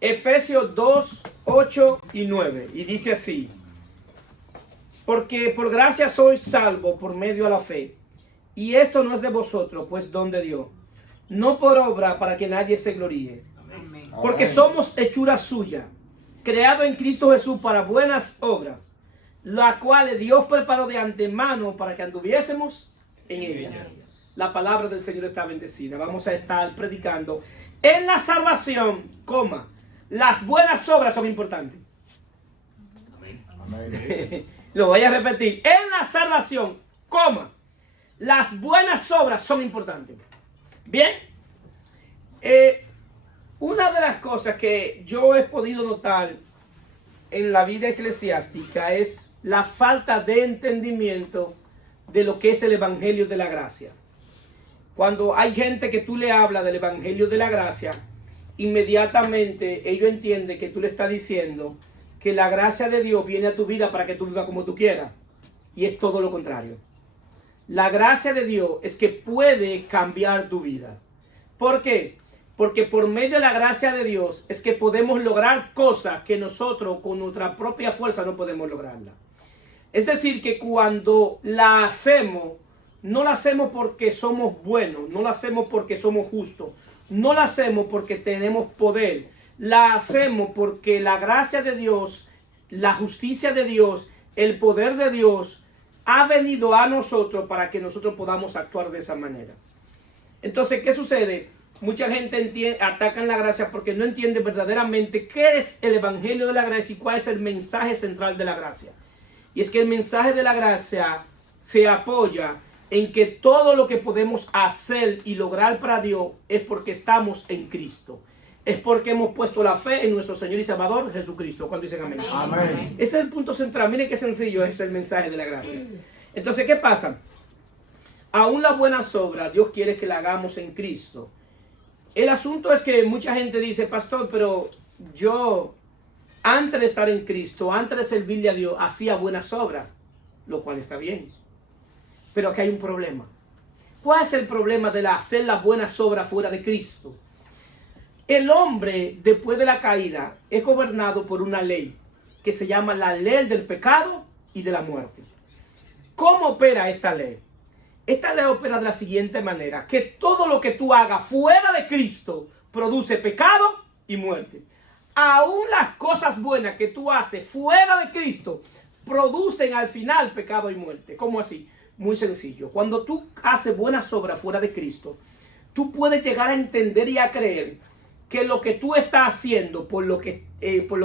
Efesios 2, 8 y 9. Y dice así: porque por gracia sois salvos por medio de la fe. Y esto no es de vosotros, pues don de Dios. No por obra para que nadie se gloríe. Amén. Porque somos hechura suya, creado en Cristo Jesús para buenas obras, las cuales Dios preparó de antemano para que anduviésemos en ella. La palabra del Señor está bendecida. Vamos a estar predicando en la salvación, las buenas obras son importantes. Amén. Lo voy a repetir. En la salvación, las buenas obras son importantes. Bien. Una de las cosas que yo he podido notar en la vida eclesiástica es la falta de entendimiento de lo que es el Evangelio de la Gracia. Cuando hay gente que tú le hablas del Evangelio de la Gracia, inmediatamente ellos entienden que tú le estás diciendo que la gracia de Dios viene a tu vida para que tú vivas como tú quieras. Y es todo lo contrario. La gracia de Dios es que puede cambiar tu vida. ¿Por qué? Porque por medio de la gracia de Dios es que podemos lograr cosas que nosotros con nuestra propia fuerza no podemos lograrla. Es decir, que cuando la hacemos, no la hacemos porque somos buenos, no la hacemos porque somos justos, no la hacemos porque tenemos poder, la hacemos porque la gracia de Dios, la justicia de Dios, el poder de Dios ha venido a nosotros para que nosotros podamos actuar de esa manera. Entonces, ¿qué sucede? Mucha gente ataca la gracia porque no entiende verdaderamente qué es el Evangelio de la Gracia y cuál es el mensaje central de la gracia. Y es que el mensaje de la gracia se apoya en que todo lo que podemos hacer y lograr para Dios es porque estamos en Cristo. Es porque hemos puesto la fe en nuestro Señor y Salvador Jesucristo. ¿Cuántos dicen amén? Amén. Ese es el punto central. Miren qué sencillo es el mensaje de la gracia. Entonces, ¿qué pasa? Aún la buena obra, Dios quiere que la hagamos en Cristo. El asunto es que mucha gente dice: pastor, pero yo antes de estar en Cristo, antes de servirle a Dios, hacía buenas obras, lo cual está bien. Pero aquí hay un problema. ¿Cuál es el problema de hacer las buenas obras fuera de Cristo? El hombre, después de la caída, es gobernado por una ley que se llama la ley del pecado y de la muerte. ¿Cómo opera esta ley? Esta ley opera de la siguiente manera: que todo lo que tú hagas fuera de Cristo produce pecado y muerte. Aún las cosas buenas que tú haces fuera de Cristo producen al final pecado y muerte. ¿Cómo así? Muy sencillo. Cuando tú haces buenas obras fuera de Cristo, tú puedes llegar a entender y a creer que lo que tú estás haciendo, por lo que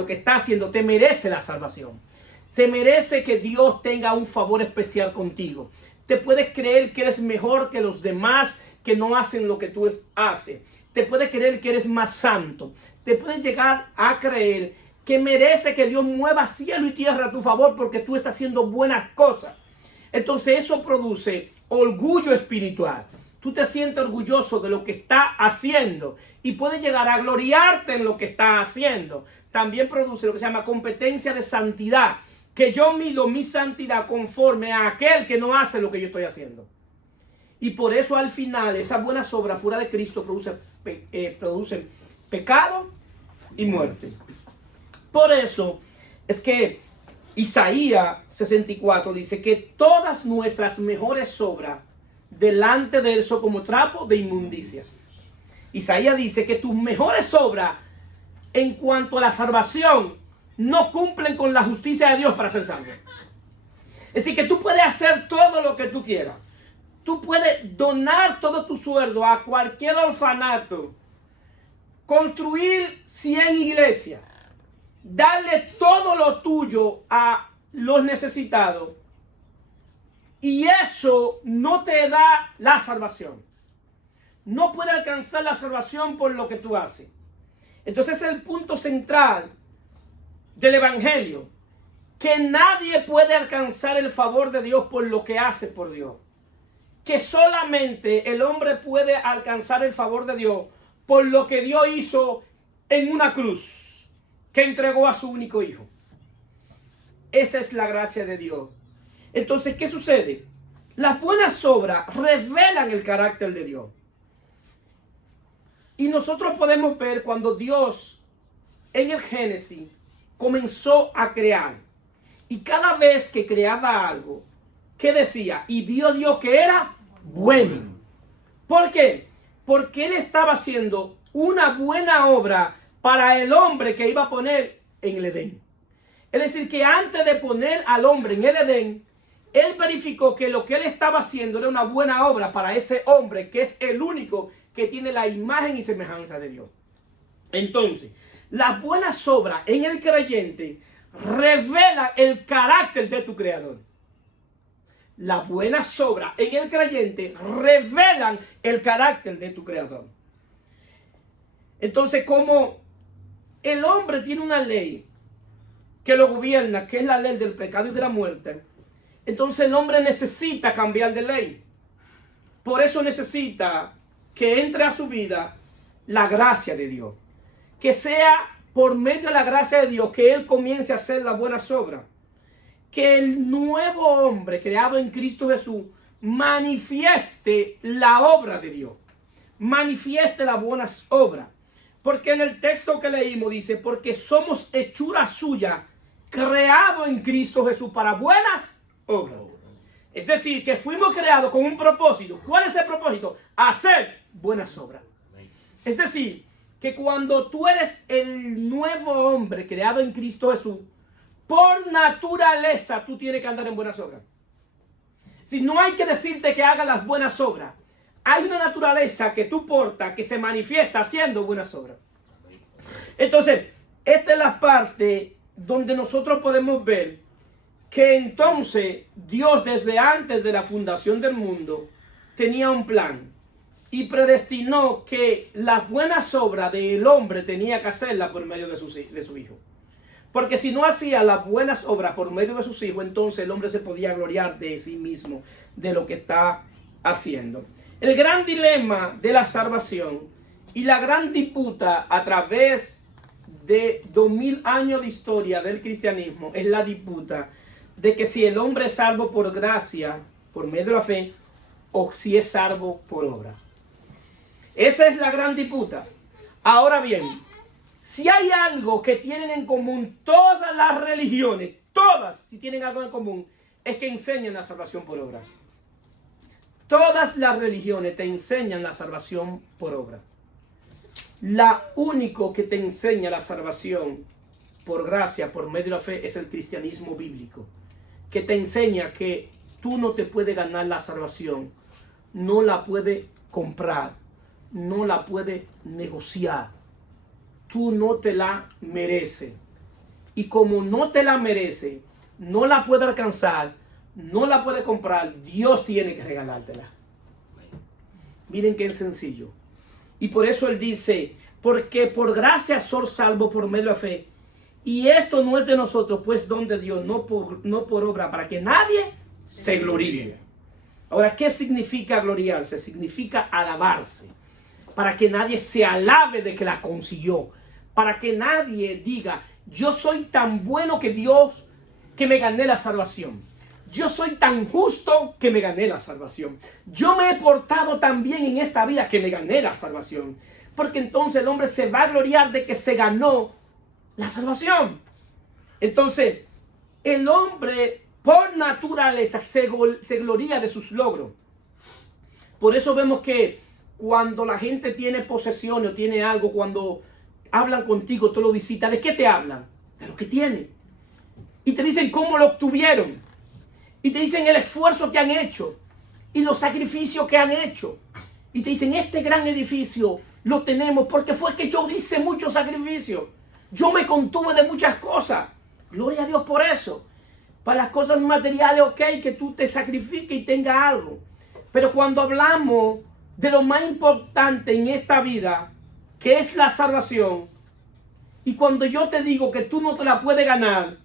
estás haciendo, te merece la salvación. Te merece que Dios tenga un favor especial contigo. Te puedes creer que eres mejor que los demás que no hacen lo que tú haces. Te puedes creer que eres más santo. Te puedes llegar a creer que merece que Dios mueva cielo y tierra a tu favor porque tú estás haciendo buenas cosas. Entonces eso produce orgullo espiritual. Tú te sientes orgulloso de lo que estás haciendo y puedes llegar a gloriarte en lo que estás haciendo. También produce lo que se llama competencia de santidad, que yo mido mi santidad conforme a aquel que no hace lo que yo estoy haciendo. Y por eso al final esas buenas obras fuera de Cristo producen pecado y muerte. Por eso es que Isaías 64 dice que todas nuestras mejores obras delante de él son como trapo de inmundicia. Isaías dice que tus mejores obras en cuanto a la salvación no cumplen con la justicia de Dios para ser salvo. Es decir, que tú puedes hacer todo lo que tú quieras. Tú puedes donar todo tu sueldo a cualquier orfanato, construir 100 iglesias, darle todo lo tuyo a los necesitados, y eso no te da la salvación. No puede alcanzar la salvación por lo que tú haces. Entonces es el punto central del evangelio, que nadie puede alcanzar el favor de Dios por lo que hace por Dios. Que solamente el hombre puede alcanzar el favor de Dios por lo que Dios hizo en una cruz, que entregó a su único hijo. Esa es la gracia de Dios. Entonces, ¿qué sucede? Las buenas obras revelan el carácter de Dios. Y nosotros podemos ver cuando Dios en el Génesis comenzó a crear. Y cada vez que creaba algo, ¿qué decía? Y vio Dios que era bueno. ¿Por qué? Porque Él estaba haciendo una buena obra para el hombre que iba a poner en el Edén. Es decir, que antes de poner al hombre en el Edén, Él verificó que lo que Él estaba haciendo era una buena obra para ese hombre, que es el único que tiene la imagen y semejanza de Dios. Entonces, las buenas obras en el creyente revelan el carácter de tu Creador. Las buenas obras en el creyente revelan el carácter de tu Creador. Entonces, como el hombre tiene una ley que lo gobierna, que es la ley del pecado y de la muerte, entonces el hombre necesita cambiar de ley. Por eso necesita que entre a su vida la gracia de Dios. Que sea por medio de la gracia de Dios que Él comience a hacer las buenas obras. Que el nuevo hombre creado en Cristo Jesús manifieste la obra de Dios. Manifieste las buenas obras. Porque en el texto que leímos dice, porque somos hechura suya, creado en Cristo Jesús para buenas obras. Es decir, que fuimos creados con un propósito. ¿Cuál es el propósito? Hacer buenas obras. Es decir, que cuando tú eres el nuevo hombre creado en Cristo Jesús, por naturaleza tú tienes que andar en buenas obras. Si no hay que decirte que hagas las buenas obras, hay una naturaleza que tú portas que se manifiesta haciendo buenas obras. Entonces, esta es la parte donde nosotros podemos ver que entonces Dios desde antes de la fundación del mundo tenía un plan y predestinó que las buenas obras del hombre tenía que hacerlas por medio de su hijo. Porque si no hacía las buenas obras por medio de sus hijos, entonces el hombre se podía gloriar de sí mismo, de lo que está haciendo. El gran dilema de la salvación y la gran disputa a través de 2000 años de historia del cristianismo es la disputa de que si el hombre es salvo por gracia, por medio de la fe, o si es salvo por obra. Esa es la gran disputa. Ahora bien, si hay algo que tienen en común todas las religiones, todas, si tienen algo en común, es que enseñan la salvación por obra. Todas las religiones te enseñan la salvación por obra. La único que te enseña la salvación por gracia, por medio de la fe, es el cristianismo bíblico, que te enseña que tú no te puedes ganar la salvación, no la puedes comprar, no la puedes negociar. Tú no te la mereces. Y como no te la mereces, no la puedes alcanzar, no la puedes comprar, Dios tiene que regalártela. Miren qué sencillo. Y por eso Él dice, porque por gracia sois salvos por medio de la fe. Y esto no es de nosotros, pues don de Dios, no por obra, para que nadie se gloríe. Ahora, ¿qué significa gloriarse? Significa alabarse. Para que nadie se alabe de que la consiguió. Para que nadie diga, yo soy tan bueno que Dios, que me gané la salvación. Yo soy tan justo que me gané la salvación. Yo me he portado tan bien en esta vida que me gané la salvación. Porque entonces el hombre se va a gloriar de que se ganó la salvación. Entonces, el hombre por naturaleza se gloria de sus logros. Por eso vemos que cuando la gente tiene posesiones o tiene algo, cuando hablan contigo, tú lo visitas, ¿de qué te hablan? De lo que tienen. Y te dicen cómo lo obtuvieron. Y te dicen el esfuerzo que han hecho. Y los sacrificios que han hecho. Y te dicen, este gran edificio lo tenemos porque fue que yo hice muchos sacrificios. Yo me contuve de muchas cosas. Gloria a Dios por eso. Para las cosas materiales, ok, que tú te sacrifiques y tengas algo. Pero cuando hablamos de lo más importante en esta vida, que es la salvación, y cuando yo te digo que tú no te la puedes ganar,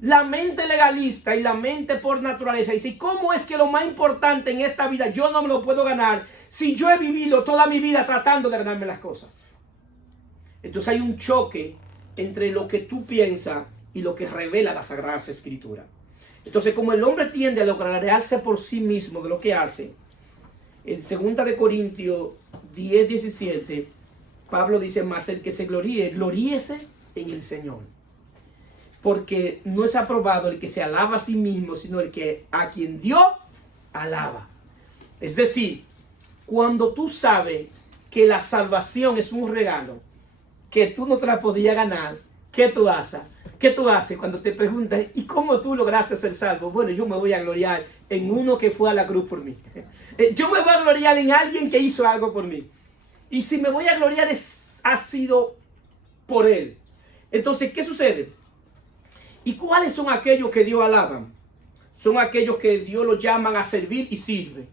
la mente legalista y la mente por naturaleza dice, ¿cómo es que lo más importante en esta vida yo no me lo puedo ganar si yo he vivido toda mi vida tratando de ganarme las cosas? Entonces hay un choque entre lo que tú piensas y lo que revela la Sagrada Escritura. Entonces, como el hombre tiende a gloriarse por sí mismo de lo que hace, en 2 Corintios 10:17, Pablo dice, más el que se gloríe, gloríese en el Señor. Porque no es aprobado el que se alaba a sí mismo, sino el que a quien dio, alaba. Es decir, cuando tú sabes que la salvación es un regalo, que tú no te la podías ganar, ¿qué tú haces? ¿Qué tú haces cuando te preguntas, ¿y cómo tú lograste ser salvo? Bueno, yo me voy a gloriar en uno que fue a la cruz por mí. Yo me voy a gloriar en alguien que hizo algo por mí. Y si me voy a gloriar ha sido por él. Entonces, ¿qué sucede? ¿Y cuáles son aquellos que Dios alaban? Son aquellos que Dios los llaman a servir y sirve.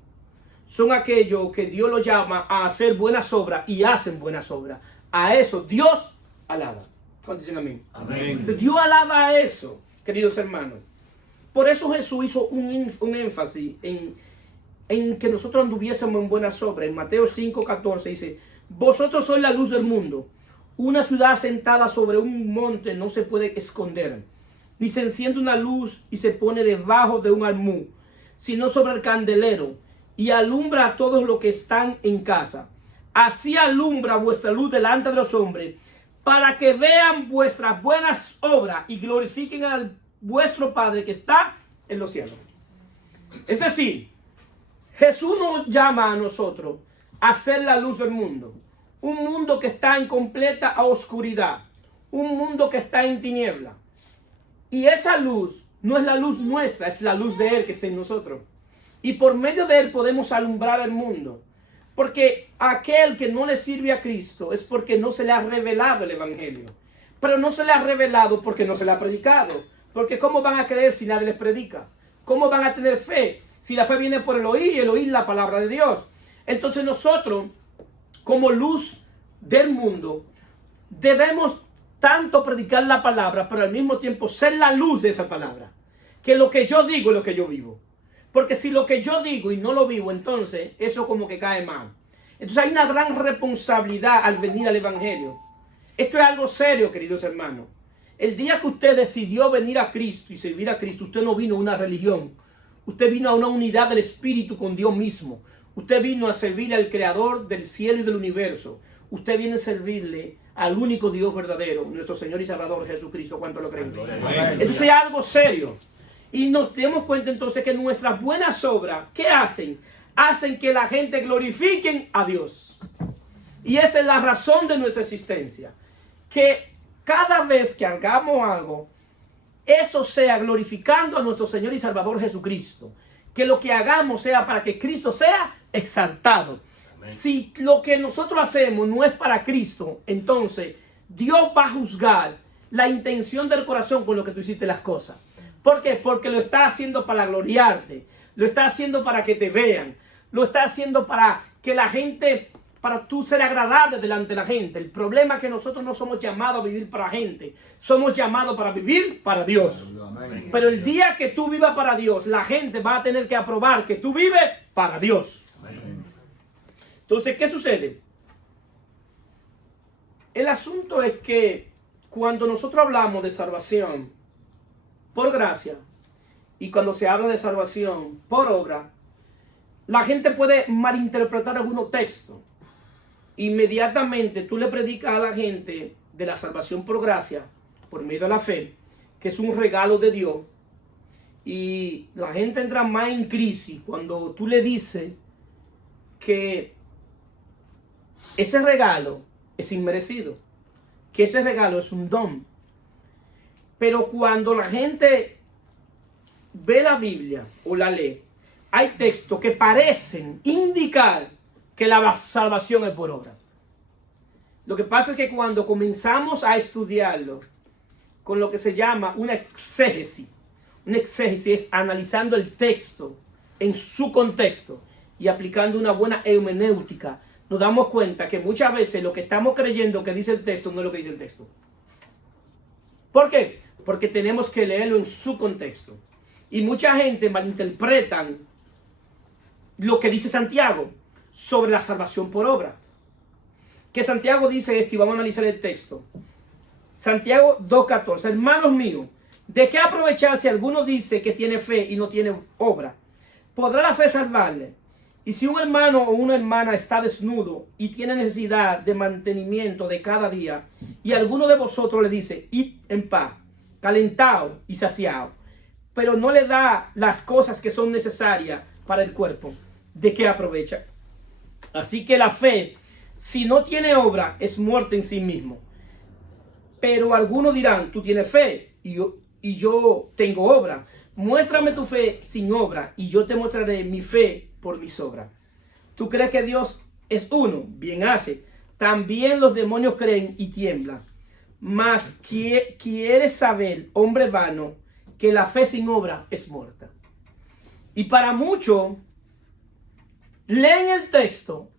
Son aquellos que Dios los llama a hacer buenas obras y hacen buenas obras. A eso Dios alaba. ¿Cuántos dicen amén? Amén. Dios alaba a eso, queridos hermanos. Por eso Jesús hizo un énfasis en que nosotros anduviésemos en buenas obras. En Mateo 5:14 dice, vosotros sois la luz del mundo. Una ciudad asentada sobre un monte no se puede esconder, ni se enciende una luz y se pone debajo de un almud, sino sobre el candelero, y alumbra a todos los que están en casa. Así alumbra vuestra luz delante de los hombres, para que vean vuestras buenas obras y glorifiquen a vuestro Padre que está en los cielos. Es decir, Jesús nos llama a nosotros a ser la luz del mundo. Un mundo que está en completa oscuridad. Un mundo que está en tiniebla. Y esa luz no es la luz nuestra, es la luz de Él que está en nosotros. Y por medio de Él podemos alumbrar el mundo. Porque aquel que no le sirve a Cristo es porque no se le ha revelado el Evangelio. Pero no se le ha revelado porque no se le ha predicado. Porque ¿cómo van a creer si nadie les predica? ¿Cómo van a tener fe si la fe viene por el oír y el oír la palabra de Dios? Entonces nosotros, como luz del mundo, debemos tanto predicar la palabra, pero al mismo tiempo ser la luz de esa palabra. Que lo que yo digo es lo que yo vivo. Porque si lo que yo digo y no lo vivo, entonces eso como que cae mal. Entonces hay una gran responsabilidad al venir al Evangelio. Esto es algo serio, queridos hermanos. El día que usted decidió venir a Cristo y servir a Cristo, usted no vino a una religión. Usted vino a una unidad del Espíritu con Dios mismo. Usted vino a servirle al Creador del cielo y del universo. Usted viene a servirle al único Dios verdadero, nuestro Señor y Salvador Jesucristo. ¿Cuánto lo creen? Entonces es algo serio. Y nos damos cuenta entonces que nuestras buenas obras, ¿qué hacen? Hacen que la gente glorifiquen a Dios. Y esa es la razón de nuestra existencia. Que cada vez que hagamos algo, eso sea glorificando a nuestro Señor y Salvador Jesucristo. Que lo que hagamos sea para que Cristo sea exaltado. Amén. Si lo que nosotros hacemos no es para Cristo, entonces Dios va a juzgar la intención del corazón con lo que tú hiciste las cosas. ¿Por qué? Porque lo está haciendo para gloriarte. Lo está haciendo para que te vean. Lo está haciendo para que la gente, para tú ser agradable delante de la gente. El problema es que nosotros no somos llamados a vivir para la gente. Somos llamados para vivir para Dios. Amén. Pero el día que tú vivas para Dios, la gente va a tener que aprobar que tú vives para Dios. Amén. Entonces, ¿qué sucede? El asunto es que cuando nosotros hablamos de salvación por gracia, y cuando se habla de salvación por obra, la gente puede malinterpretar algunos textos. Inmediatamente tú le predicas a la gente de la salvación por gracia, por medio de la fe, que es un regalo de Dios, y la gente entra más en crisis cuando tú le dices que ese regalo es inmerecido, que ese regalo es un don. Pero cuando la gente ve la Biblia o la lee, hay textos que parecen indicar que la salvación es por obra. Lo que pasa es que cuando comenzamos a estudiarlo con lo que se llama una exégesis es analizando el texto en su contexto y aplicando una buena hermenéutica, nos damos cuenta que muchas veces lo que estamos creyendo que dice el texto no es lo que dice el texto. ¿Por qué? Porque tenemos que leerlo en su contexto. Y mucha gente malinterpretan lo que dice Santiago sobre la salvación por obra. Que Santiago dice esto y vamos a analizar el texto. Santiago 2:14. Hermanos míos, ¿de qué aprovechar si alguno dice que tiene fe y no tiene obra? ¿Podrá la fe salvarle? Y si un hermano o una hermana está desnudo y tiene necesidad de mantenimiento de cada día, Y alguno de vosotros le dice, id en paz, calentado y saciado, pero no le da las cosas que son necesarias para el cuerpo. ¿De qué aprovecha? Así que la fe, si no tiene obra, es muerta en sí mismo. Pero algunos dirán, tú tienes fe y yo tengo obra. Muéstrame tu fe sin obra y yo te mostraré mi fe por mis obras. ¿Tú crees que Dios es uno? Bien hace. También los demonios creen y tiemblan. Mas quieres saber, hombre vano, que la fe sin obra es muerta. Y para muchos, leen el texto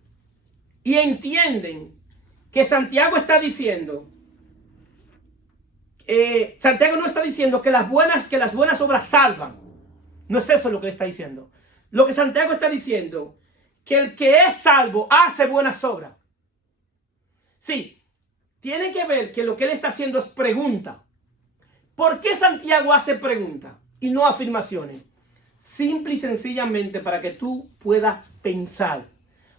y entienden que Santiago está diciendo, Santiago no está diciendo que las buenas obras salvan. No es eso lo que está diciendo. Lo que Santiago está diciendo, que el que es salvo hace buenas obras. Sí, tiene que ver que lo que él está haciendo es pregunta. ¿Por qué Santiago hace pregunta y no afirmaciones? Simple y sencillamente para que tú puedas pensar,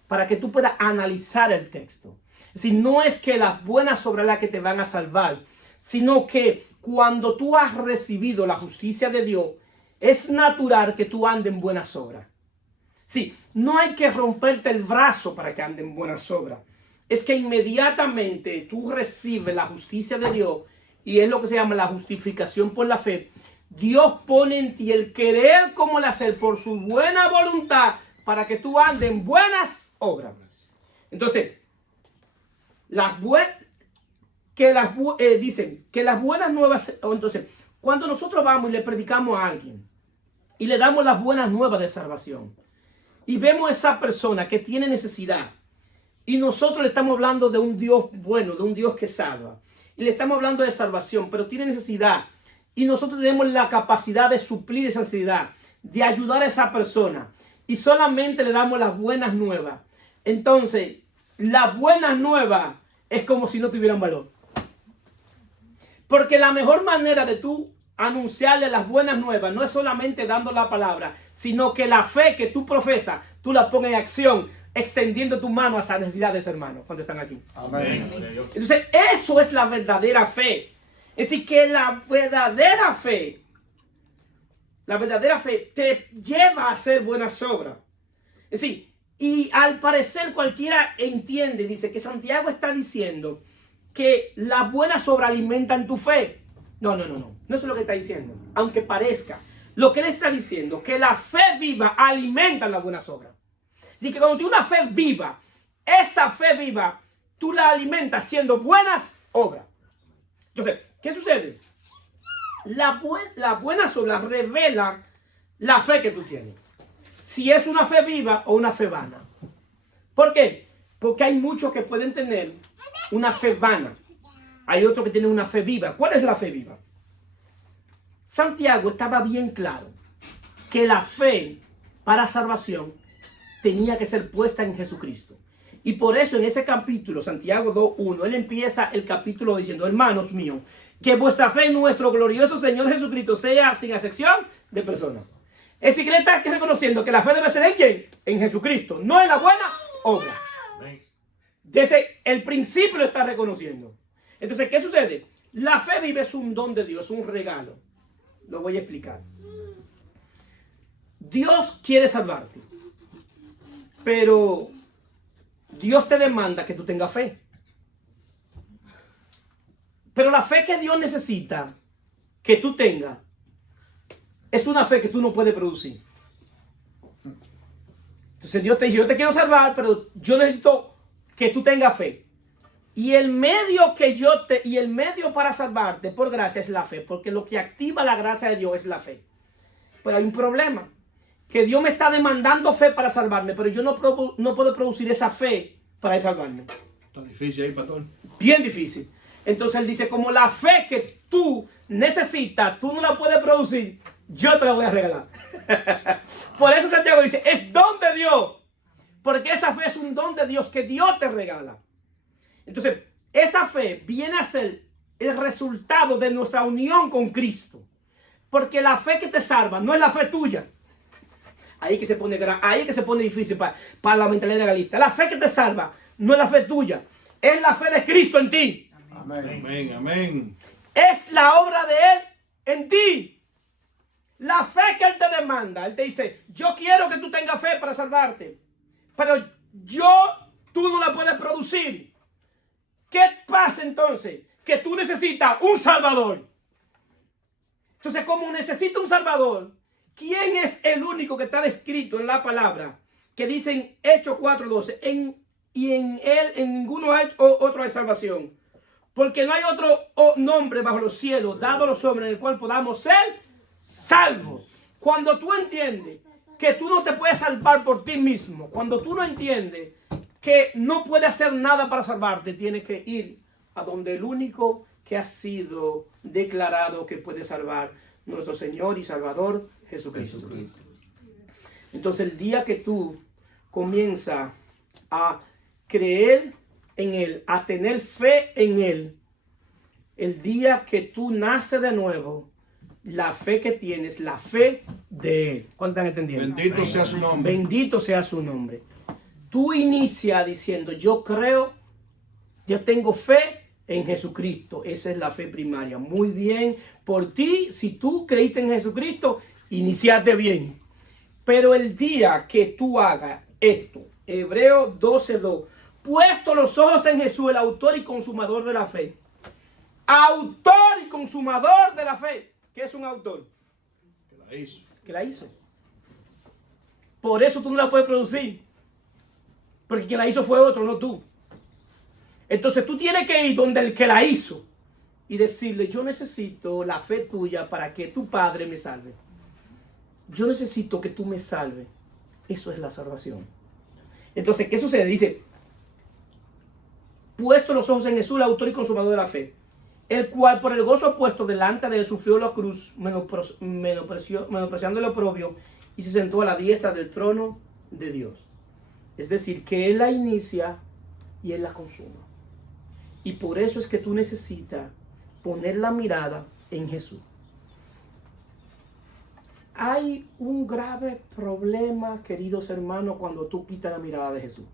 para que tú puedas analizar el texto. Si no es que las buenas obras las que te van a salvar, sino que cuando tú has recibido la justicia de Dios, es natural que tú andes en buenas obras. Sí, no hay que romperte el brazo para que andes en buenas obras. Es que inmediatamente tú recibes la justicia de Dios, y es lo que se llama la justificación por la fe. Dios pone en ti el querer como el hacer por su buena voluntad para que tú andes en buenas obras. Entonces, dicen que las buenas nuevas, entonces, cuando nosotros vamos y le predicamos a alguien y le damos las buenas nuevas de salvación y vemos a esa persona que tiene necesidad y nosotros le estamos hablando de un Dios bueno, de un Dios que salva, y le estamos hablando de salvación, pero tiene necesidad y nosotros tenemos la capacidad de suplir esa necesidad, de ayudar a esa persona y solamente le damos las buenas nuevas, entonces las buenas nuevas es como si no tuvieran valor. Porque la mejor manera de tú anunciarle las buenas nuevas no es solamente dando la palabra, sino que la fe que tú profesas, tú la pones en acción, extendiendo tu mano a esa necesidad de ese hermano cuando están aquí. Amén. Entonces, eso es la verdadera fe. Es decir, que la verdadera fe te lleva a hacer buenas obras. Es decir, y al parecer cualquiera entiende, dice que Santiago está diciendo que las buenas obras alimentan tu fe. No es lo que está diciendo, aunque parezca. Lo que él está diciendo, que la fe viva alimenta las buenas obras. Así que cuando tienes una fe viva, esa fe viva, tú la alimentas haciendo buenas obras. Entonces, ¿qué sucede? Las buenas obras revelan la fe que tú tienes. Si es una fe viva o una fe vana. ¿Por qué? Porque hay muchos que pueden tener una fe vana. Hay otros que tienen una fe viva. ¿Cuál es la fe viva? Santiago estaba bien claro que la fe para salvación tenía que ser puesta en Jesucristo. Y por eso en ese capítulo, Santiago 2:1, él empieza el capítulo diciendo, hermanos míos, que vuestra fe en nuestro glorioso Señor Jesucristo sea sin excepción de personas. Es decir, que él está reconociendo que la fe debe ser en ¿quién? En Jesucristo, no en la buena obra. Desde el principio lo está reconociendo. Entonces, ¿qué sucede? La fe viva es un don de Dios, un regalo. Lo voy a explicar. Dios quiere salvarte, pero Dios te demanda que tú tengas fe. Pero la fe que Dios necesita que tú tengas es una fe que tú no puedes producir. Entonces Dios te dice, yo te quiero salvar, pero yo necesito que tú tengas fe. Y el medio para salvarte por gracia es la fe, porque lo que activa la gracia de Dios es la fe. Pero hay un problema, que Dios me está demandando fe para salvarme, pero yo no puedo producir esa fe para salvarme. Está difícil ahí, pastor. Bien difícil. Entonces él dice, como la fe que tú necesitas, tú no la puedes producir, yo te la voy a regalar. Por eso Santiago dice, es don de Dios. Porque esa fe es un don de Dios que Dios te regala. Entonces, esa fe viene a ser el resultado de nuestra unión con Cristo. Porque la fe que te salva no es la fe tuya. Ahí que se pone difícil para la mentalidad legalista. La fe que te salva no es la fe tuya, es la fe de Cristo en ti. Amén. Amén. Amén. Es la obra de Él en ti. La fe que Él te demanda. Él te dice, yo quiero que tú tengas fe para salvarte. Pero tú no la puedes producir. ¿Qué pasa entonces? Que tú necesitas un Salvador. Entonces, como necesita un Salvador, ¿quién es el único que está descrito en la palabra? Que dice en Hechos 4:12, y en Él en ninguno hay otro de salvación. Porque no hay otro nombre bajo los cielos dado a los hombres en el cual podamos ser salvos. Cuando tú entiendes que tú no te puedes salvar por ti mismo, cuando tú no entiendes que no puedes hacer nada para salvarte, tienes que ir a donde el único que ha sido declarado que puede salvar, nuestro Señor y Salvador Jesucristo. Entonces, el día que tú comienzas a creer en Él, a tener fe en Él, el día que tú naces de nuevo, la fe que tienes, la fe de Él. ¿Cuántos están entendiendo? Bendito sea su nombre. Bendito sea su nombre. Tú inicia diciendo, yo creo, yo tengo fe en Jesucristo. Esa es la fe primaria. Muy bien por ti. Si tú creíste en Jesucristo, iniciaste bien. Pero el día que tú hagas esto, Hebreos 12:2, puesto los ojos en Jesús, el autor y consumador de la fe. Autor y consumador de la fe. ¿Qué es un autor? Que la hizo. Que la hizo. Por eso tú no la puedes producir. Porque quien la hizo fue otro, no tú. Entonces tú tienes que ir donde el que la hizo y decirle, yo necesito la fe tuya para que tu Padre me salve. Yo necesito que tú me salves. Eso es la salvación. Entonces, ¿qué sucede? Dice, puesto los ojos en Jesús, el autor y consumador de la fe, el cual por el gozo puesto delante de él sufrió la cruz, menospreciando el oprobio, y se sentó a la diestra del trono de Dios. Es decir, que Él la inicia y Él la consuma. Y por eso es que tú necesitas poner la mirada en Jesús. Hay un grave problema, queridos hermanos, cuando tú quitas la mirada de Jesús.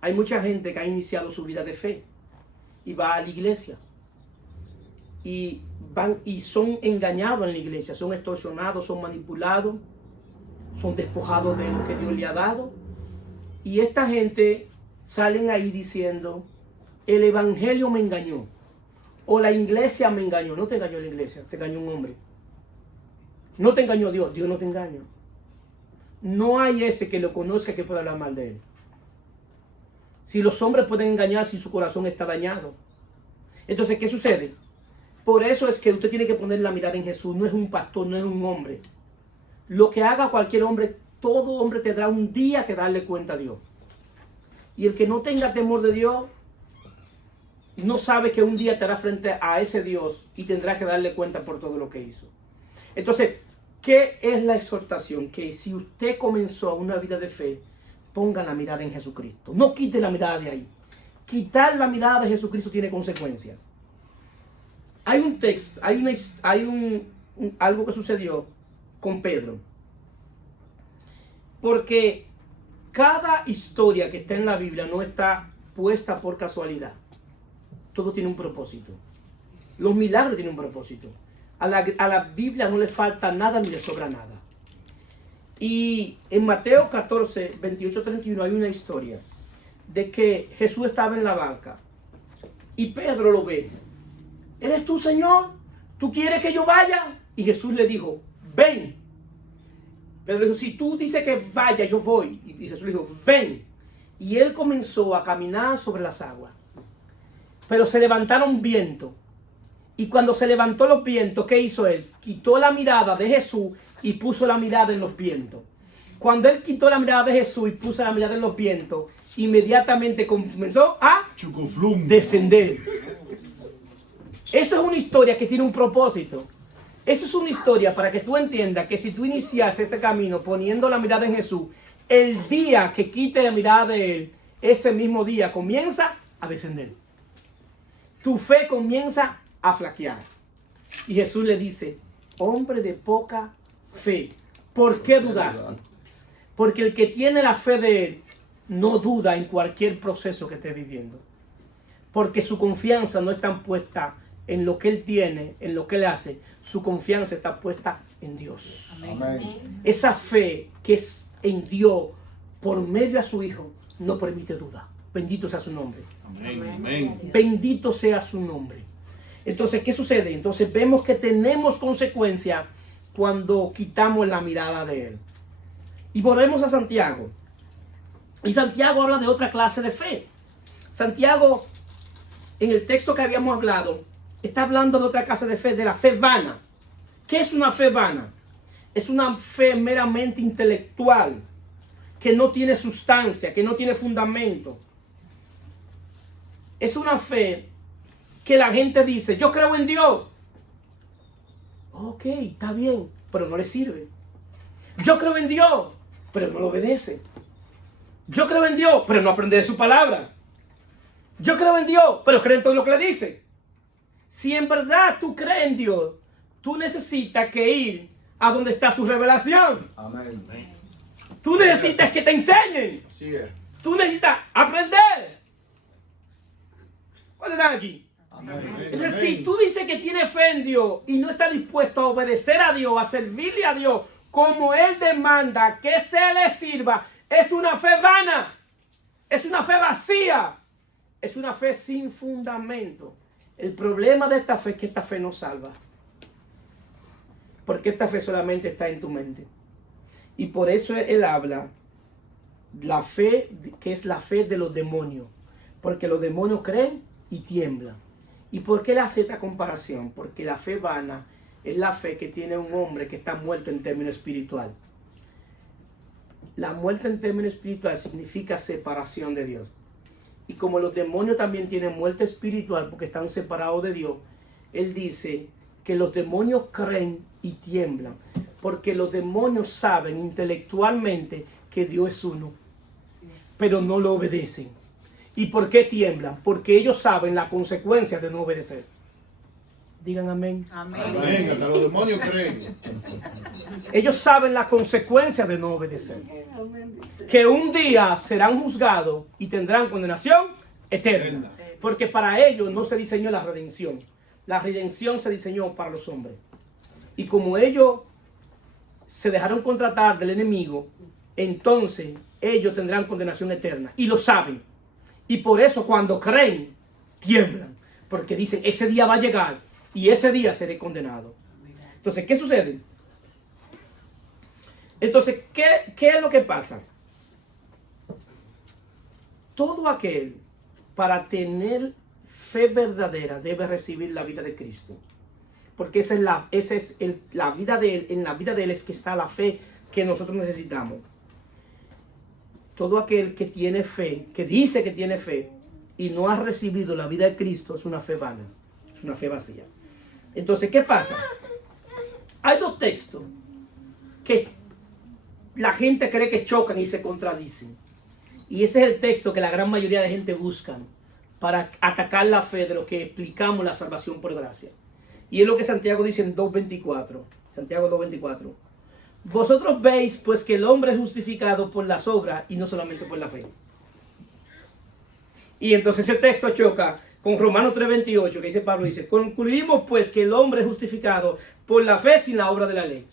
Hay mucha gente que ha iniciado su vida de fe y va a la iglesia y van y son engañados en la iglesia, son extorsionados, son manipulados, son despojados de lo que Dios le ha dado, y esta gente salen ahí diciendo, el evangelio me engañó, o la iglesia me engañó. No te engañó la iglesia, te engañó un hombre. No te engañó Dios, Dios no te engaña. No hay ese que lo conozca que pueda hablar mal de él. Si los hombres pueden engañar si su corazón está dañado. Entonces, ¿qué sucede? Por eso es que usted tiene que poner la mirada en Jesús. No es un pastor, no es un hombre. Lo que haga cualquier hombre, todo hombre tendrá un día que darle cuenta a Dios. Y el que no tenga temor de Dios, no sabe que un día estará frente a ese Dios y tendrá que darle cuenta por todo lo que hizo. Entonces, ¿qué es la exhortación? Que si usted comenzó una vida de fe, ponga la mirada en Jesucristo. No quite la mirada de ahí. Quitar la mirada de Jesucristo tiene consecuencias. Hay un texto, algo que sucedió con Pedro. Porque cada historia que está en la Biblia no está puesta por casualidad. Todo tiene un propósito. Los milagros tienen un propósito. A la Biblia no le falta nada ni le sobra nada. Y en Mateo 14, 28, 31 hay una historia de que Jesús estaba en la barca y Pedro lo ve. ¿Eres tú, Señor? ¿Tú quieres que yo vaya? Y Jesús le dijo, ven. Pedro le dijo, si tú dices que vaya, yo voy. Y Jesús le dijo, ven. Y él comenzó a caminar sobre las aguas. Pero se levantaron vientos. Y cuando se levantó los vientos, ¿qué hizo él? Quitó la mirada de Jesús y puso la mirada en los vientos. Cuando él quitó la mirada de Jesús y puso la mirada en los vientos, inmediatamente comenzó a descender. Esto es una historia que tiene un propósito. Esto es una historia para que tú entiendas que si tú iniciaste este camino poniendo la mirada en Jesús, el día que quite la mirada de Él, ese mismo día comienza a descender. Tu fe comienza a flaquear. Y Jesús le dice, hombre de poca fe, ¿por qué dudaste? Porque el que tiene la fe de Él no duda en cualquier proceso que esté viviendo. Porque su confianza no está puesta en lo que él tiene, en lo que él hace. Su confianza está puesta en Dios. Amén. Esa fe que es en Dios por medio de su Hijo no permite duda. Bendito sea su nombre. Amén. Amén. Bendito sea su nombre. Entonces, ¿qué sucede? Entonces vemos que tenemos consecuencias cuando quitamos la mirada de Él. Y volvemos a Santiago. Y Santiago habla de otra clase de fe. Santiago, en el texto que habíamos hablado, está hablando de otra clase de fe, de la fe vana. ¿Qué es una fe vana? Es una fe meramente intelectual, que no tiene sustancia, que no tiene fundamento. Es una fe que la gente dice, yo creo en Dios. Ok, está bien, pero no le sirve. Yo creo en Dios, pero no lo obedece. Yo creo en Dios, pero no aprende de su palabra. Yo creo en Dios, pero cree en todo lo que le dice. Si en verdad tú crees en Dios, tú necesitas que ir a donde está su revelación. Amén. Tú necesitas que te enseñen. Así es. Tú necesitas aprender. ¿Cuántos están aquí? Amén. Entonces, si tú dices que tienes fe en Dios y no estás dispuesto a obedecer a Dios, a servirle a Dios como Él demanda que se le sirva, es una fe vana. Es una fe vacía. Es una fe sin fundamento. El problema de esta fe es que esta fe no salva. Porque esta fe solamente está en tu mente. Y por eso él habla la fe que es la fe de los demonios. Porque los demonios creen y tiemblan. ¿Y por qué él hace esta comparación? Porque la fe vana es la fe que tiene un hombre que está muerto en términos espiritual. La muerte en términos espiritual significa separación de Dios. Y como los demonios también tienen muerte espiritual porque están separados de Dios, él dice que los demonios creen y tiemblan. Porque los demonios saben intelectualmente que Dios es uno, pero no lo obedecen. ¿Y por qué tiemblan? Porque ellos saben la consecuencia de no obedecer. Digan amén. Amén. Hasta los demonios creen. Ellos saben la consecuencia de no obedecer. Que un día serán juzgados y tendrán condenación eterna. Porque para ellos no se diseñó la redención. La redención se diseñó para los hombres. Y como ellos se dejaron contratar del enemigo, entonces ellos tendrán condenación eterna. Y lo saben. Y por eso cuando creen, tiemblan. Porque dicen, ese día va a llegar y ese día seré condenado. Entonces, ¿qué sucede? Entonces, ¿qué es lo que pasa? Todo aquel, para tener fe verdadera, debe recibir la vida de Cristo. Porque esa es la vida de Él. En la vida de Él es que está la fe que nosotros necesitamos. Todo aquel que tiene fe, que dice que tiene fe, y no ha recibido la vida de Cristo, es una fe vana. Es una fe vacía. Entonces, ¿qué pasa? Hay dos textos que la gente cree que chocan y se contradicen. Y ese es el texto que la gran mayoría de gente buscan para atacar la fe de lo que explicamos la salvación por gracia. Y es lo que Santiago dice en 2.24. Santiago 2.24. Vosotros veis pues que el hombre es justificado por las obras y no solamente por la fe. Y entonces ese texto choca con Romanos 3.28 que dice Pablo, dice, concluimos pues que el hombre es justificado por la fe sin la obra de la ley.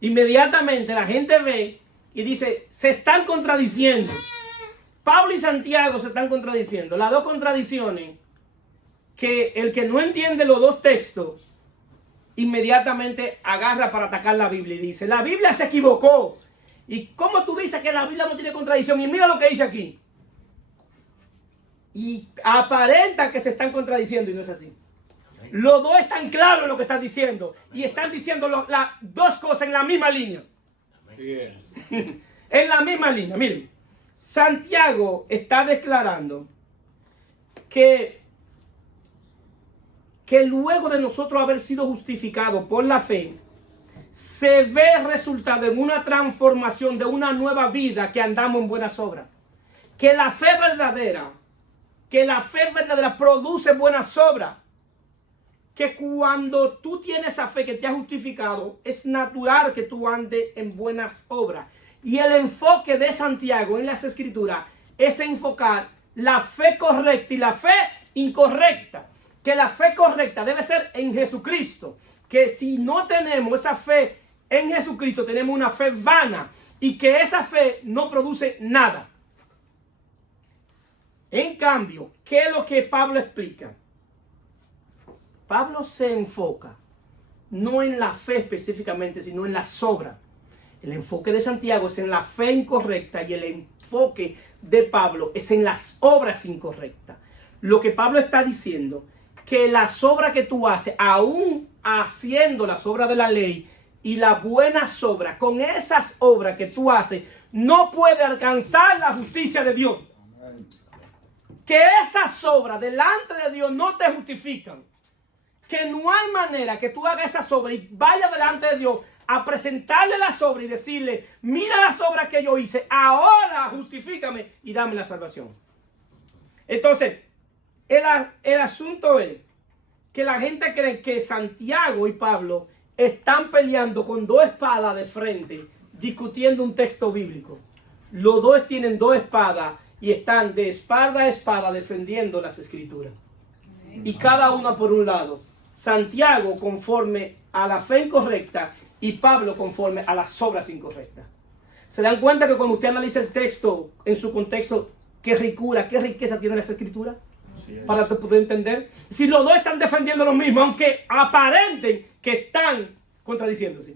Inmediatamente la gente ve y dice, se están contradiciendo. Pablo y Santiago se están contradiciendo. Las dos contradicciones que el que no entiende los dos textos inmediatamente agarra para atacar la Biblia y dice, la Biblia se equivocó. ¿Y cómo tú dices que la Biblia no tiene contradicción? Y mira lo que dice aquí. Y aparenta que se están contradiciendo y no es así. Los dos están claros en lo que están diciendo y están diciendo las dos cosas en la misma línea. Yeah. En la misma línea. Miren, Santiago está declarando que luego de nosotros haber sido justificados por la fe, se ve resultado en una transformación de una nueva vida que andamos en buenas obras. Que la fe verdadera produce buenas obras. Que cuando tú tienes esa fe que te ha justificado, es natural que tú andes en buenas obras. Y el enfoque de Santiago en las Escrituras es enfocar la fe correcta y la fe incorrecta, que la fe correcta debe ser en Jesucristo, que si no tenemos esa fe en Jesucristo, tenemos una fe vana y que esa fe no produce nada. En cambio, ¿qué es lo que Pablo explica? Pablo se enfoca no en la fe específicamente, sino en las obras. El enfoque de Santiago es en la fe incorrecta y el enfoque de Pablo es en las obras incorrectas. Lo que Pablo está diciendo, que las obras que tú haces, aún haciendo las obras de la ley y las buenas obras, con esas obras que tú haces, no puede alcanzar la justicia de Dios. Que esas obras delante de Dios no te justifican. Que no hay manera que tú hagas esas obras y vayas delante de Dios a presentarle las obras y decirle, mira las obras que yo hice, ahora justifícame y dame la salvación. Entonces, el asunto es que la gente cree que Santiago y Pablo están peleando con dos espadas de frente, discutiendo un texto bíblico. Los dos tienen dos espadas y están de espada a espada defendiendo las escrituras. Y cada una por un lado. Santiago conforme a la fe incorrecta y Pablo conforme a las obras incorrectas. ¿Se dan cuenta que cuando usted analiza el texto en su contexto, qué ricura, qué riqueza tiene las escrituras? Para poder entender. Si los dos están defendiendo lo mismo, aunque aparenten que están contradiciéndose.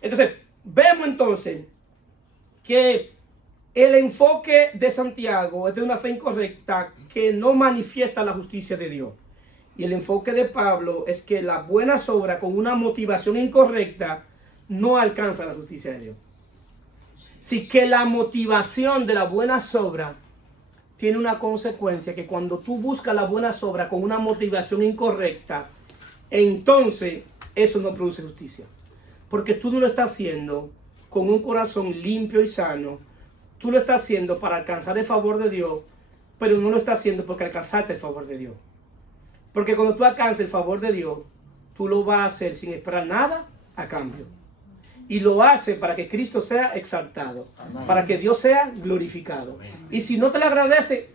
Entonces, vemos entonces que el enfoque de Santiago es de una fe incorrecta que no manifiesta la justicia de Dios. Y el enfoque de Pablo es que las buenas obras con una motivación incorrecta no alcanzan la justicia de Dios. Sí, que la motivación de las buenas obras tiene una consecuencia, que cuando tú buscas las buenas obras con una motivación incorrecta, entonces eso no produce justicia. Porque tú no lo estás haciendo con un corazón limpio y sano. Tú lo estás haciendo para alcanzar el favor de Dios, pero no lo estás haciendo porque alcanzaste el favor de Dios. Porque cuando tú alcances el favor de Dios, tú lo vas a hacer sin esperar nada a cambio. Y lo hace para que Cristo sea exaltado, para que Dios sea glorificado. Y si no te lo agradece,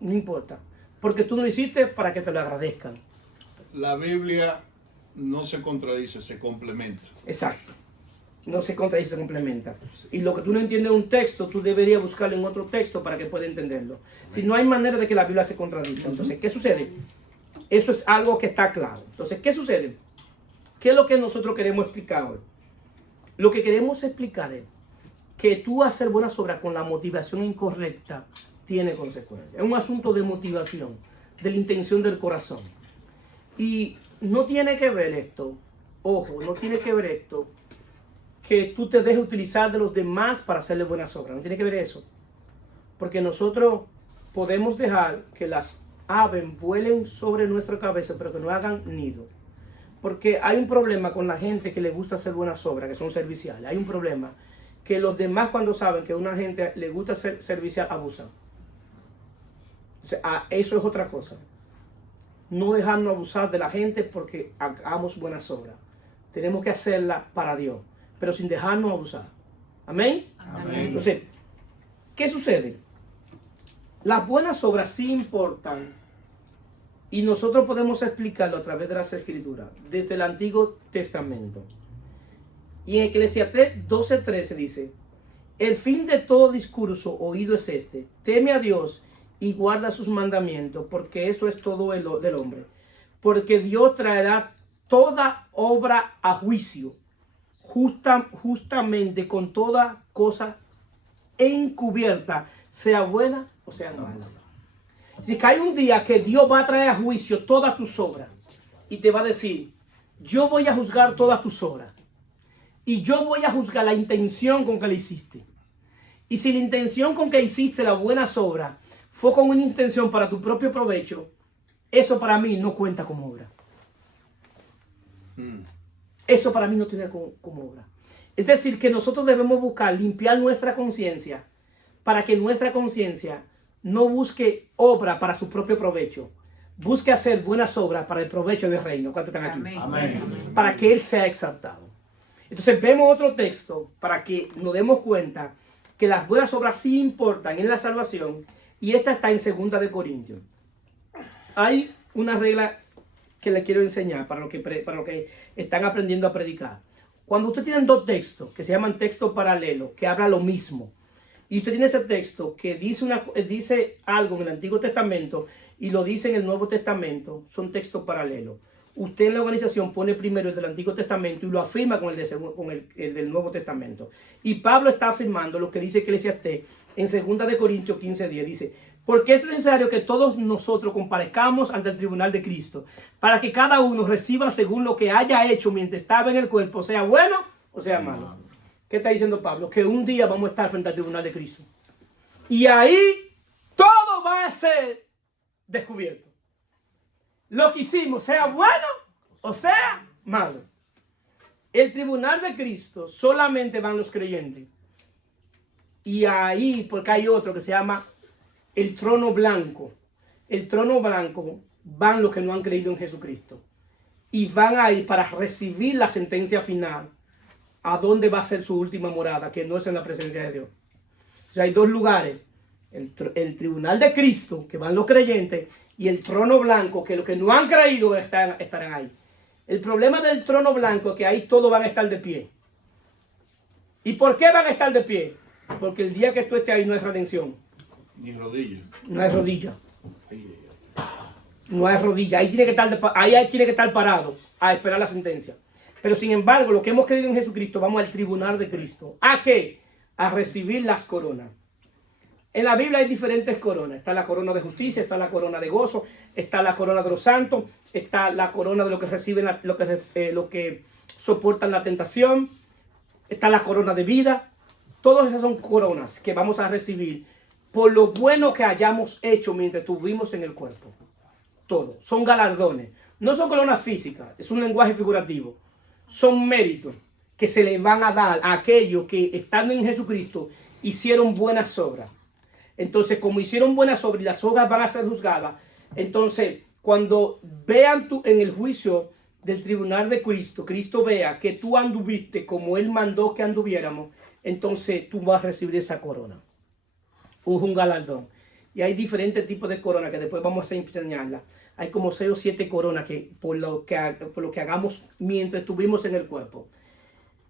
no importa, porque tú lo hiciste para que te lo agradezcan. La Biblia no se contradice, se complementa. Exacto. No se contradice, se complementa. Y lo que tú no entiendes en un texto, tú deberías buscarlo en otro texto para que puedas entenderlo. Si no hay manera de que la Biblia se contradiga. Entonces, ¿qué sucede? Eso es algo que está claro. Entonces, ¿qué sucede? ¿Qué es lo que nosotros queremos explicar hoy? Lo que queremos explicar es que tú hacer buenas obras con la motivación incorrecta tiene consecuencias. Es un asunto de motivación, de la intención del corazón. Y no tiene que ver esto, ojo, no tiene que ver esto, que tú te dejes utilizar de los demás para hacerle buenas obras. No tiene que ver eso. Porque nosotros podemos dejar que las aves vuelen sobre nuestra cabeza, pero que no hagan nido. Porque hay un problema con la gente que le gusta hacer buenas obras, que son serviciales. Hay un problema que los demás, cuando saben que a una gente le gusta ser servicial, abusan. O sea, eso es otra cosa. No dejarnos abusar de la gente porque hagamos buenas obras. Tenemos que hacerlas para Dios, pero sin dejarnos abusar. ¿Amén? Amén. Entonces, ¿qué sucede? Las buenas obras sí importan. Y nosotros podemos explicarlo a través de las Escrituras, desde el Antiguo Testamento. Y en Eclesiastés 12:13 dice, el fin de todo discurso oído es este, teme a Dios y guarda sus mandamientos, porque eso es todo del hombre. Porque Dios traerá toda obra a juicio, justamente con toda cosa encubierta, sea buena o sea mala. Si que hay un día que Dios va a traer a juicio todas tus obras y te va a decir, yo voy a juzgar todas tus obras y yo voy a juzgar la intención con que la hiciste. Y si la intención con que hiciste las buenas obras fue con una intención para tu propio provecho, eso para mí no cuenta como obra. Eso para mí no tiene como obra. Es decir, que nosotros debemos buscar limpiar nuestra conciencia para que nuestra conciencia no busque obra para su propio provecho. Busque hacer buenas obras para el provecho del reino. ¿Cuántos están aquí? Amén. Para que Él sea exaltado. Entonces vemos otro texto para que nos demos cuenta que las buenas obras sí importan en la salvación. Y esta está en 2 de Corintios. Hay una regla que les quiero enseñar para los que están aprendiendo a predicar. Cuando usted tiene dos textos que se llaman textos paralelos, que hablan lo mismo, y usted tiene ese texto que dice algo en el Antiguo Testamento y lo dice en el Nuevo Testamento, son textos paralelos. Usted en la organización pone primero el del Antiguo Testamento y lo afirma con el del Nuevo Testamento. Y Pablo está afirmando lo que dice Eclesiastés en 2 de Corintios 15:10. Dice, porque es necesario que todos nosotros comparezcamos ante el tribunal de Cristo, para que cada uno reciba según lo que haya hecho mientras estaba en el cuerpo, sea bueno o sea malo. ¿Qué está diciendo Pablo? Que un día vamos a estar frente al tribunal de Cristo. Y ahí todo va a ser descubierto. Lo que hicimos, sea bueno o sea malo. El tribunal de Cristo solamente van los creyentes. Y ahí, porque hay otro que se llama el trono blanco. El trono blanco van los que no han creído en Jesucristo. Y van ahí para recibir la sentencia final. ¿A dónde va a ser su última morada? Que no es en la presencia de Dios. O sea, hay dos lugares. El tribunal de Cristo, que van los creyentes, y el trono blanco, que los que no han creído estarán ahí. El problema del trono blanco es que ahí todos van a estar de pie. ¿Y por qué van a estar de pie? Porque el día que tú estés ahí no hay redención. Ni rodilla. No hay rodilla. No hay rodilla. Ahí tiene que estar parado a esperar la sentencia. Pero sin embargo, los que hemos creído en Jesucristo, vamos al tribunal de Cristo. ¿A qué? A recibir las coronas. En la Biblia hay diferentes coronas. Está la corona de justicia, está la corona de gozo, está la corona de los santos, está la corona de los que reciben, lo que soportan la tentación, está la corona de vida. Todas esas son coronas que vamos a recibir por lo bueno que hayamos hecho mientras estuvimos en el cuerpo. Todo. Son galardones. No son coronas físicas, es un lenguaje figurativo. Son méritos que se les van a dar a aquellos que, estando en Jesucristo, hicieron buenas obras. Entonces, como hicieron buenas obras y las obras van a ser juzgadas, entonces, cuando vean tú en el juicio del tribunal de Cristo, Cristo vea que tú anduviste como Él mandó que anduviéramos, entonces tú vas a recibir esa corona. Es un galardón. Y hay diferentes tipos de coronas que después vamos a enseñarlas. Hay como 6 o 7 coronas que por lo que hagamos mientras estuvimos en el cuerpo.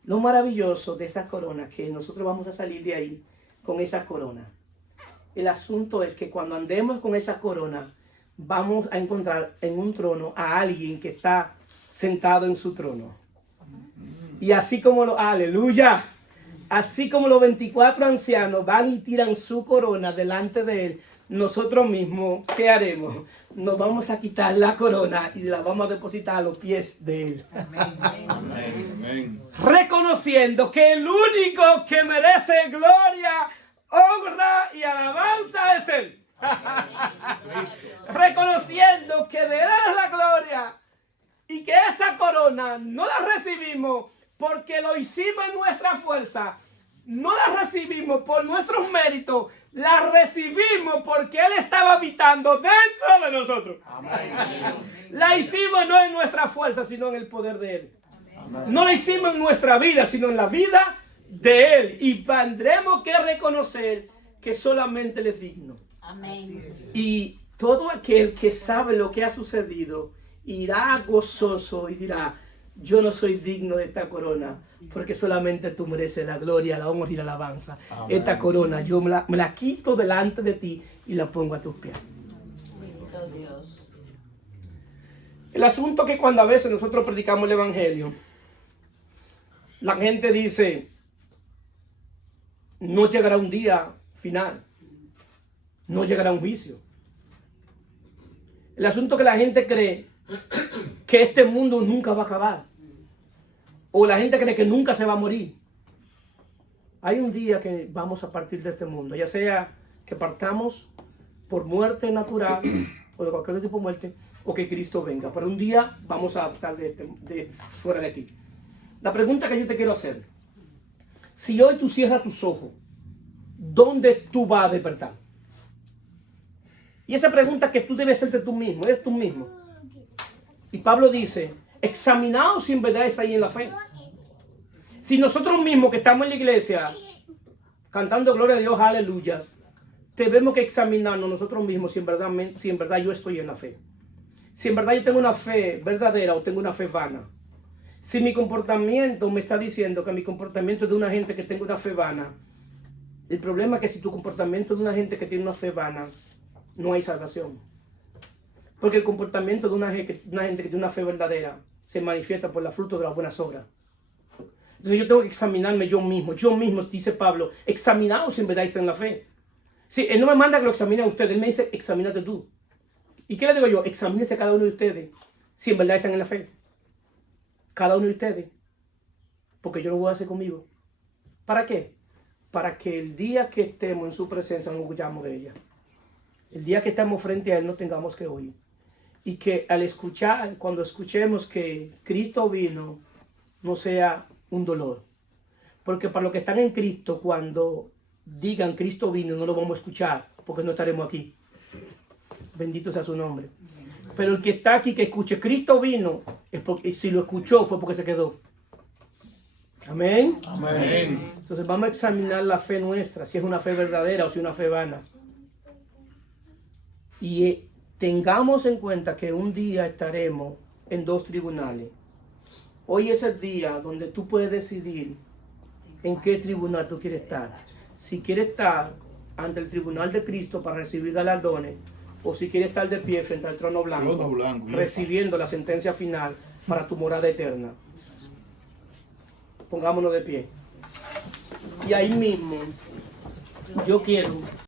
Lo maravilloso de esas coronas que nosotros vamos a salir de ahí con esa corona. El asunto es que cuando andemos con esa corona, vamos a encontrar en un trono a alguien que está sentado en su trono. Y así como aleluya, así como los 24 ancianos van y tiran su corona delante de él, nosotros mismos, ¿qué haremos? Nos vamos a quitar la corona y la vamos a depositar a los pies de él. Amén. Amén. Reconociendo que el único que merece gloria, honra y alabanza es él. Reconociendo que de él es la gloria y que esa corona no la recibimos porque lo hicimos en nuestra fuerza, no la recibimos por nuestros méritos, la recibimos porque Él estaba habitando dentro de nosotros. Amén. La hicimos no en nuestra fuerza, sino en el poder de Él. Amén. No la hicimos en nuestra vida, sino en la vida de Él. Y tendremos que reconocer que solamente Él es digno. Amén. Y todo aquel que sabe lo que ha sucedido irá gozoso y dirá: yo no soy digno de esta corona, porque solamente tú mereces la gloria, la honra y la alabanza. Amén. Esta corona yo me la quito delante de ti y la pongo a tus pies. Dios. El asunto es que cuando a veces nosotros predicamos el evangelio, la gente dice: no llegará un día final, no llegará un juicio. El asunto es que la gente cree que este mundo nunca va a acabar. O la gente cree que nunca se va a morir. Hay un día que vamos a partir de este mundo, ya sea que partamos por muerte natural o de cualquier tipo de muerte, o que Cristo venga. Pero un día vamos a estar fuera de aquí. La pregunta que yo te quiero hacer: si hoy tú cierras tus ojos, ¿dónde tú vas a despertar? Y esa pregunta que tú debes hacerte tú mismo, eres tú mismo. Y Pablo dice: examinaos si en verdad es ahí en la fe. Si nosotros mismos que estamos en la iglesia cantando gloria a Dios, aleluya, tenemos que examinarnos nosotros mismos si en verdad yo estoy en la fe. si en verdad yo tengo una fe verdadera o tengo una fe vana. Si mi comportamiento me está diciendo que mi comportamiento es de una gente que tenga una fe vana, el problema es que si tu comportamiento es de una gente que tiene una fe vana, no hay salvación. Porque el comportamiento de una gente que tiene una fe verdadera se manifiesta por los frutos de las buenas obras. Entonces yo tengo que examinarme yo mismo, dice Pablo, examinaos si en verdad está en la fe. Sí, él no me manda que lo examine a ustedes, él me dice, examínate tú. ¿Y qué le digo yo? Examínese cada uno de ustedes si en verdad están en la fe. Cada uno de ustedes. Porque yo lo voy a hacer conmigo. ¿Para qué? Para que el día que estemos en su presencia nos huyamos de ella. El día que estemos frente a él no tengamos que oír. Y que al escuchar, cuando escuchemos que Cristo vino, no sea un dolor. Porque para los que están en Cristo, cuando digan Cristo vino, no lo vamos a escuchar, porque no estaremos aquí. Bendito sea su nombre. Pero el que está aquí, que escuche Cristo vino, es porque si lo escuchó fue porque se quedó. Amén. Amén. Entonces vamos a examinar la fe nuestra, si es una fe verdadera o si es una fe vana. Y tengamos en cuenta que un día estaremos en dos tribunales. Hoy es el día donde tú puedes decidir en qué tribunal tú quieres estar. Si quieres estar ante el tribunal de Cristo para recibir galardones, o si quieres estar de pie frente al trono blanco, recibiendo la sentencia final para tu morada eterna. Pongámonos de pie. Y ahí mismo, yo quiero